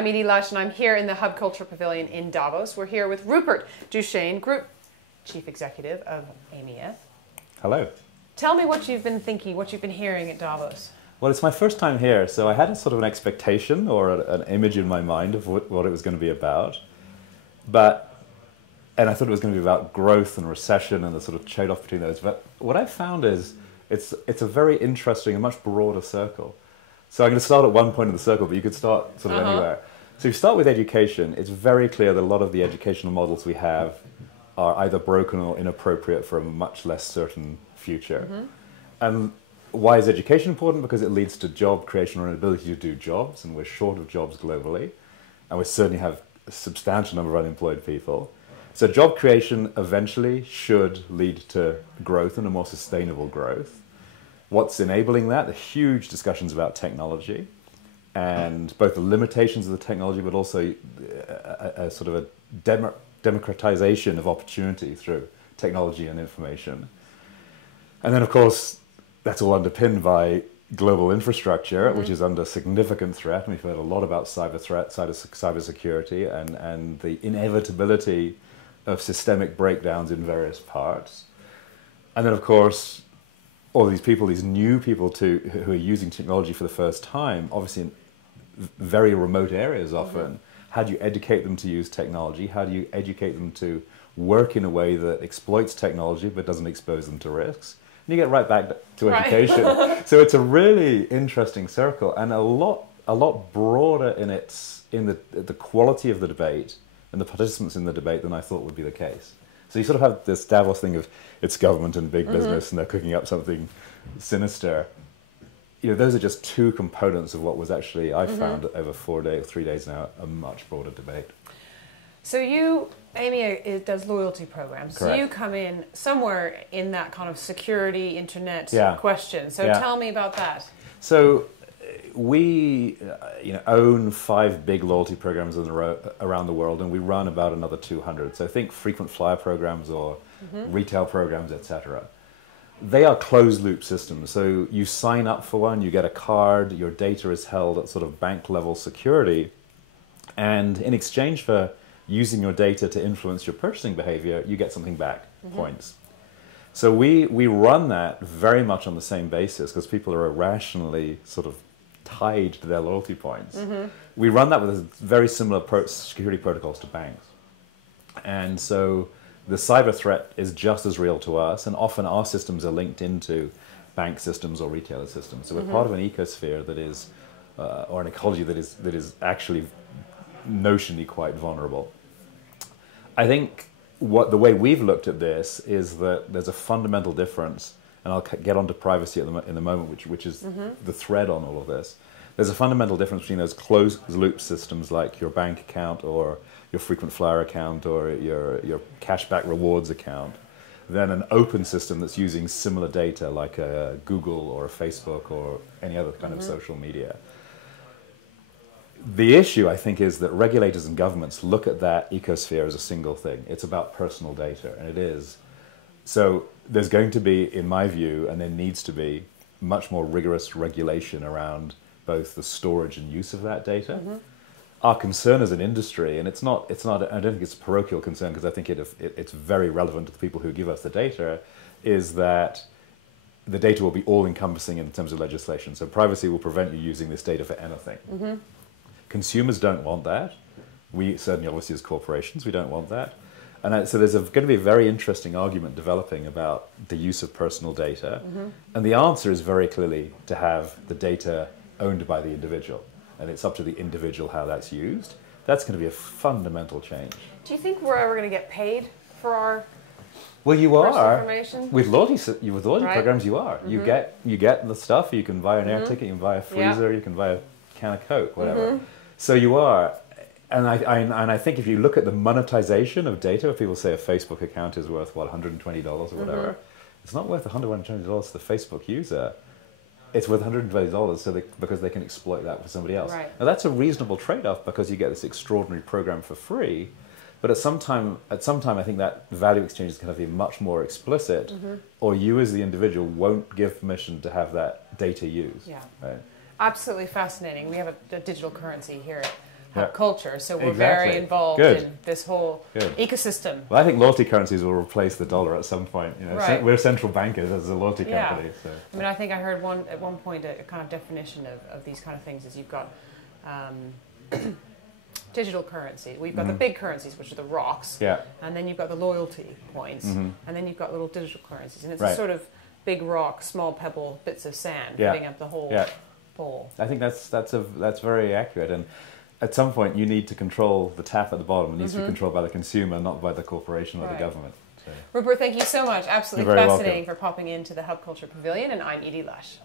I'm Edie Lush, and I'm here in the Hub Culture Pavilion in Davos. We're here with Rupert Duchesne, Group Chief Executive of Aimia. Hello. Tell me what you've been thinking, what you've been hearing at Davos. Well, it's my first time here, so I had a sort of an expectation or an image in my mind of what it was going to be about. And I thought it was going to be about growth and recession and the sort of trade-off between those. But what I found is it's a very interesting and much broader circle. So I'm going to start at one point in the circle, but you could start sort of anywhere. So if you start with education, it's very clear that a lot of the educational models we have are either broken or inappropriate for a much less certain future. And why is education important? Because it leads to job creation or an ability to do jobs, and we're short of jobs globally, and we certainly have a substantial number of unemployed people. So job creation eventually should lead to growth and a more sustainable growth. What's enabling that? The huge discussions about technology and both the limitations of the technology, but also a sort of a democratization of opportunity through technology and information. And then, of course, that's all underpinned by global infrastructure, which is under significant threat. And we've heard a lot about cyber threat, cybersecurity, and the inevitability of systemic breakdowns in various parts. And then, of course, all these people, these new people who are using technology for the first time, obviously in very remote areas often. How do you educate them to use technology? How do you educate them to work in a way that exploits technology but doesn't expose them to risks? And you get right back to education. So it's a really interesting circle and a lot broader in the quality of the debate and the participants in the debate than I thought would be the case. So you sort of have this Davos thing of it's government and big business and they're cooking up something sinister. You know, those are just two components of what was actually, I found over 3 days now, a much broader debate. So Aimia does loyalty programs. Correct. So you come in somewhere in that kind of security, internet question. So tell me about that. So we own 5 big loyalty programs around the world, and we run about another 200. So think frequent flyer programs or retail programs, etc. They are closed loop systems. So you sign up for one, you get a card, your data is held at sort of bank level security, and in exchange for using your data to influence your purchasing behavior, you get something back, points. So we run that very much on the same basis because people are irrationally sort of tied to their loyalty points. We run that with very similar security protocols to banks. And so the cyber threat is just as real to us, and often our systems are linked into bank systems or retailer systems. So we're part of an ecosphere that is, or an ecology that is actually notionally quite vulnerable. I think the way we've looked at this is that there's a fundamental difference, and I'll get onto privacy in the moment, which is the thread on all of this. There's a fundamental difference between those closed-loop systems like your bank account or your frequent flyer account or your cashback rewards account than an open system that's using similar data like a Google or a Facebook or any other kind of social media. The issue, I think, is that regulators and governments look at that ecosphere as a single thing. It's about personal data, and it is. So there's going to be, in my view, and there needs to be, much more rigorous regulation around both the storage and use of that data. Our concern as an industry, and it's not. I don't think it's a parochial concern because I think it's very relevant to the people who give us the data, is that the data will be all-encompassing in terms of legislation. So privacy will prevent you using this data for anything. Consumers don't want that. We certainly, obviously, as corporations, we don't want that. And so there's going to be a very interesting argument developing about the use of personal data. And the answer is very clearly to have the data owned by the individual. And it's up to the individual how that's used. That's going to be a fundamental change. Do you think we're ever going to get paid for our information? With loyalty programs, you are. You get the stuff. You can buy an air ticket, you can buy a freezer, you can buy a can of Coke, whatever. So you are. And I think if you look at the monetization of data, people say a Facebook account is worth, what, $120 or whatever. It's not worth $120 to the Facebook user. It's worth $120 because they can exploit that for somebody else. Now that's a reasonable trade-off because you get this extraordinary program for free, but at some time I think that value exchange is going to be much more explicit, or you as the individual won't give permission to have that data used. Absolutely fascinating. We have a digital currency here hub culture. So we're Exactly. very involved Good. in this whole Good. ecosystem. Well, I think loyalty currencies will replace the dollar at some point. You know, Right. we're central bankers as a loyalty company. So. I mean, I think I heard at one point a kind of definition of these kind of things is you've got digital currency. We've got the big currencies, which are the rocks, Yeah. and then you've got the loyalty points, and then you've got little digital currencies, and it's Right. a sort of big rock, small pebble, bits of sand Yeah. filling up the whole Yeah. bowl. I think that's very accurate. And at some point, you need to control the tap at the bottom. It needs to be controlled by the consumer, not by the corporation or Right. the government. So. Rupert, thank you so much. Absolutely You're very fascinating welcome. for popping into the Hub Culture Pavilion, and I'm Edie Lush.